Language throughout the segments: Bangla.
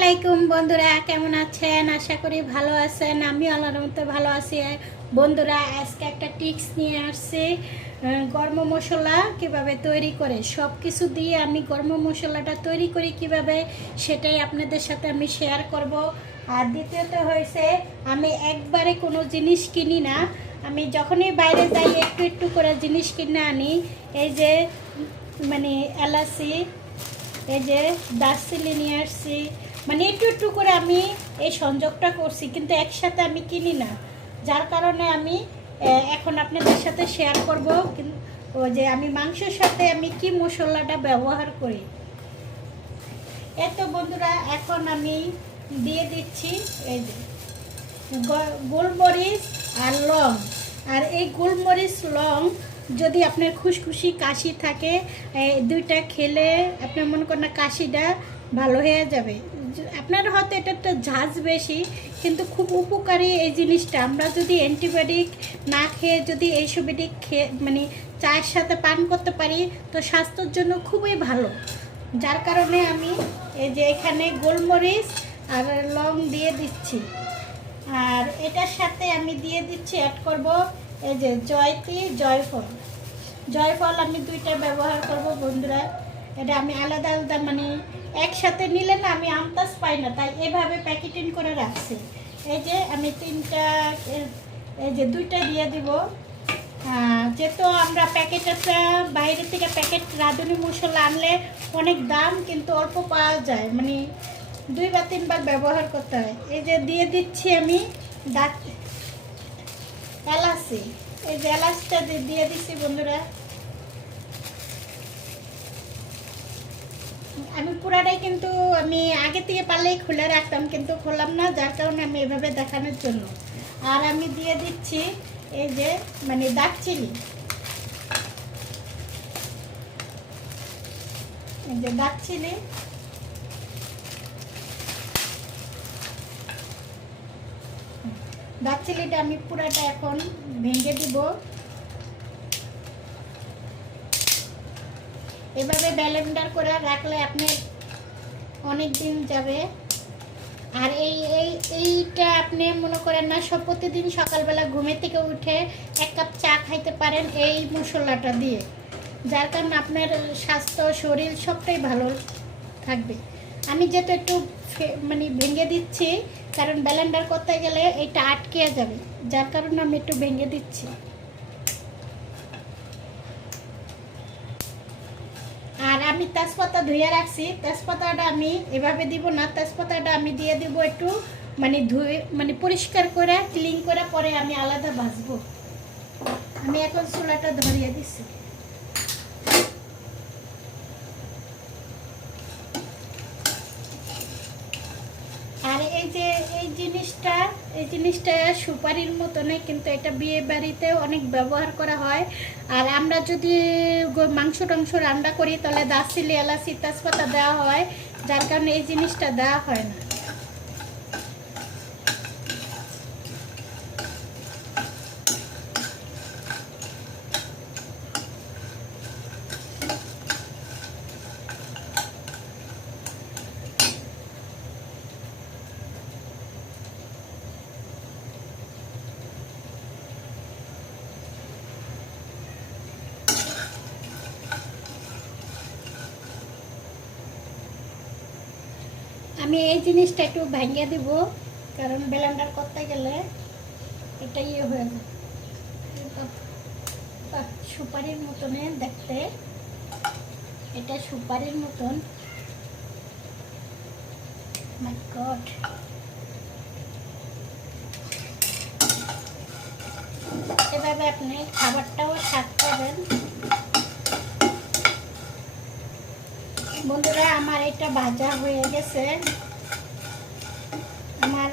আলাইকুম বন্ধুরা, কেমন আছেন? আশা করি ভালো আছেন। আমি আল্লাহর মতো ভালো আছি। বন্ধুরা, আজকে একটা টিপস নিয়ে আসছি। গরম মশলা কিভাবে তৈরি করে, সব কিছু দিয়ে আমি গরম মশলাটা তৈরি করি কিভাবে, সেটাই আপনাদের সাথে আমি শেয়ার করব। আর দ্বিতীয়ত হয়েছে, আমি একবারে কোনো জিনিস কিনি না। আমি যখনই বাইরে যাই একটু একটু করে জিনিস কিনে আনি। এই যে মানে এলাচি, এই যে দারচিনি নিয়ে আসছি, মানে একটু একটু করে আমি এই সংযোগটা করছি, কিন্তু একসাথে আমি কিনি না। যার কারণে আমি এখন আপনাদের সাথে শেয়ার করব ওই যে আমি মাংসের সাথে আমি কি মশলাটা ব্যবহার করি। এত বন্ধুরা, এখন আমি দিয়ে দিচ্ছি এই যে গোলমরিচ আর লং। আর এই গোলমরিচ লং যদি আপনার খুশখুশি কাশি থাকে, দুইটা খেলে আপনার মনে করেন না কাশিটা ভালো হয়ে যাবে। আপনার হয়তো এটা একটা ঝাঁজ বেশি, কিন্তু খুব উপকারী এই জিনিসটা। আমরা যদি অ্যান্টিবায়োটিক না খেয়ে যদি এইসবেটিক খেয়ে মানে চায়ের সাথে পান করতে পারি, তো স্বাস্থ্যের জন্য খুবই ভালো। যার কারণে আমি এই যে এখানে গোলমরিচ আর লং দিয়ে দিচ্ছি। আর এটার সাথে আমি দিয়ে দিচ্ছি, অ্যাড করব এই যে জয়ফল। জয়ফল আমি দুইটা ব্যবহার করব বন্ধুরা। এটা আমি আলাদা আলাদা মানে একসাথে নিলে না আমি আন্দাজ পাই না, তাই এভাবে প্যাকেটিং করে রাখছি। এই যে আমি তিনটা, এই যে দুইটা দিয়ে দিব। যেহেতু আমরা প্যাকেটটা বাইরে থেকে প্যাকেট রাঁধুনি মশলা আনলে অনেক দাম, কিন্তু অল্প পাওয়া যায়, মানে 2 বা 3 বার ব্যবহার করতে হয়। এই যে দিয়ে দিচ্ছি আমি এলাচি। এই যে এলাচটা দিয়ে দিচ্ছি বন্ধুরা। আমি পুরাটাই কিন্তু আমি আগে থেকে পারলেই খুলে রাখতাম, কিন্তু খুললাম না, যার কারণে আমি এভাবে দেখানোর জন্য। আর আমি দিয়ে দিচ্ছি এই যে মানে দারচিনি। এই যে দারচিনি, দারচিনিটা আমি পুরাটা এখন ভেঙে দিব। এভাবে ব্লেন্ডার করে রাখলে আপনার অনেক দিন যাবে। আর এইটা আপনি মনে করেন না সব প্রতিদিন সকালবেলা ঘুমের থেকে উঠে 1 কাপ চা খাইতে পারেন এই মশলাটা দিয়ে, যার কারণে আপনার স্বাস্থ্য শরীর সবটাই ভালো থাকবে। আমি যেহেতু একটু মানে ভেঙে দিচ্ছি, কারণ ব্লেন্ডার করতে গেলে এটা আটকে যাবে, যার কারণে আমি একটু ভেঙে দিচ্ছি। আর আমি তেজপাতা ধুয়ে রাখছি, তেজপাতাটা আমি এভাবে দিব না, তেজপাতাটা আমি দিয়ে দিব একটু মানে ধুয়ে মানে পরিষ্কার করে ক্লিন করে পরে আমি আলাদা ভাজবো। আমি এখন চুলাটা ধরিয়ে দিচ্ছি। আর এই জিনিসটা সুপারির মতনই, কিন্তু এটা বিয়ে বাড়িতেও অনেক ব্যবহার করা হয়। আর আমরা যদি মাংস টাংস রান্না করি তাহলে দারচিনি এলাচি তেজপাতা দেওয়া হয়, যার কারণে এই জিনিসটা দেওয়া হয় না। আমি এই জিনিসটা একটু ভেঙে দিব, কারণ ব্লেন্ডার করতে গেলে এটা ইয়ে হয়ে যায়। সুপারির মতনে দেখতে, এটা সুপারির মতন। মাই গড, এভাবে আপনি খাবারটাও স্বাদ পাবেন। বন্ধুরা, আমার এটা ভাজা হয়ে গেছে। আমার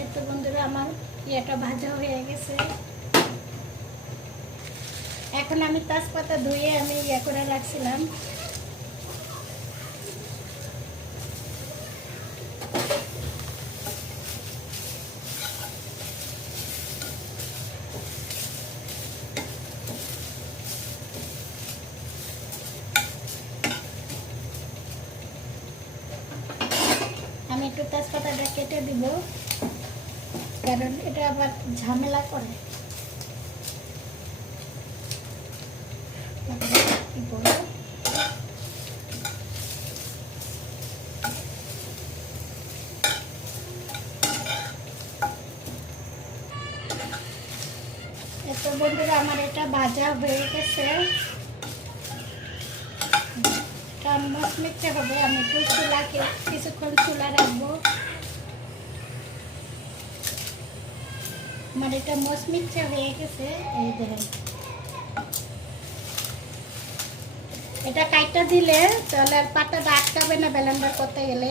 এতো বন্ধুরা আমার এটা ভাজা হয়ে গেছে। এখন আমি তেজপাতা ধুয়ে আমি ইয়ে করে রাখছিলাম। কেটে দিব, কারণ এটা আবার ঝামেলা করে। কি বলবো, এত বন্ধুরা আমার এটা ভাজা হয়ে গেছে, এটা মচমচে হবে। আমি একটু চুলাকে কিছুক্ষণ চুলা রাখবো। আমার এটা মচমচে হয়ে গেছে, এই দেখেন। এটা কাইটা দিলে তাহলে আর পাতাটা আটকাবে না ব্লেন্ডার করতে গেলে।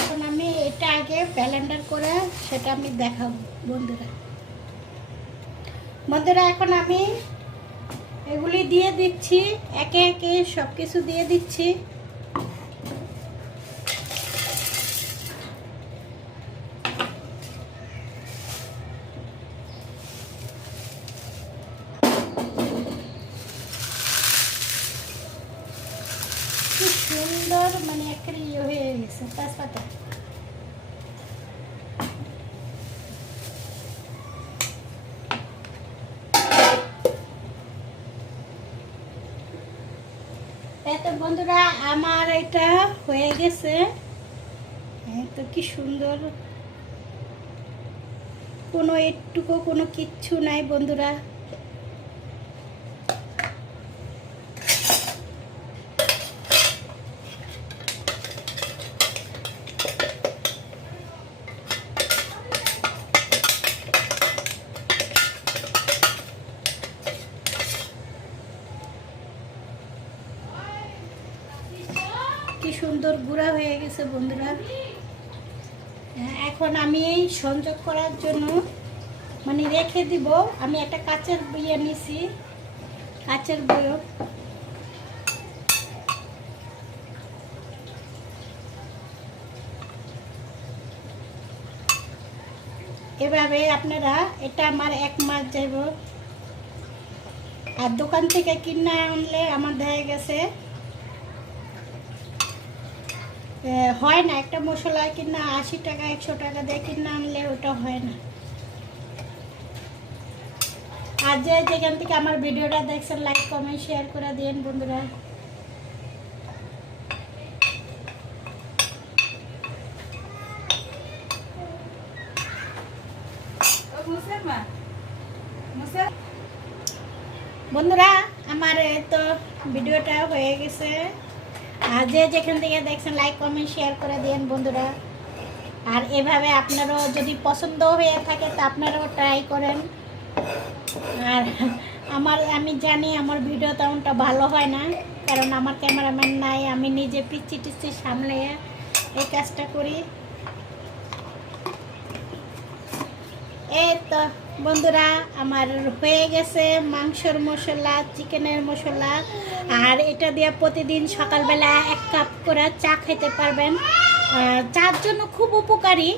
এখন আমি এটা আগে ব্লেন্ডার করে সেটা আমি দেখাবো বন্ধুরা। এখন আমি এগুলি দিয়ে দিচ্ছি, একে একে সব কিছু দিয়ে দিচ্ছি। কি সুন্দর মানে একটা ইয়ে হয়ে গেছে তেজপাতা। তো বন্ধুরা আমার এটা হয়ে গেছে, তো কি সুন্দর, কোনো একটুকু কোনো কিচ্ছু নাই বন্ধুরা। কি সুন্দর গুঁড়া হয়ে গেছে বন্ধুরা। এখন আমি এই সংযোগ করার জন্য মানে রেখে দিব। আমি একটা কাচের ইয়ে নিছি, কাচের বয়ম। এভাবে আপনারা, এটা আমার 1 মাস যাইব। আর দোকান থেকে কিনে আনলে আমার দেখা গেছে হয় না, একটা মশলা কিনা 80 টাকা 100 টাকা দিয়ে কিনে আনলে ওটা হয় না। আর যেখান থেকে আমার ভিডিওটা দেখছেন লাইক কমেন্ট শেয়ার করে দিন বন্ধুরা। বন্ধুরা আমার তো ভিডিওটা হয়ে গেছে। আর যেখান থেকে দেখছেন লাইক কমেন্ট শেয়ার করে দিন বন্ধুরা। আর এভাবে আপনারও যদি পছন্দ হয়ে থাকে তো আপনারাও ট্রাই করেন। আর আমি জানি আমার ভিডিও তেমনটা ভালো হয় না, কারণ আমার ক্যামেরাম্যান নাই, আমি নিজে পিচ্ছি টিচ্ছি সামলে এই কাজটা করি। এই তো বন্ধুরা আমার হয়ে গেছে মাংসর মশলা, চিকেনের মশলা। আর এটা দিয়ে প্রতিদিন সকালবেলা 1 কাপ করে চা খেতে পারবেন, চার জন্য খুব উপকারী।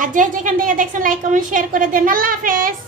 আর যেখান থেকে দেখছেন লাইক কমেন্ট শেয়ার করে দেন। আল্লাহ হাফেজ।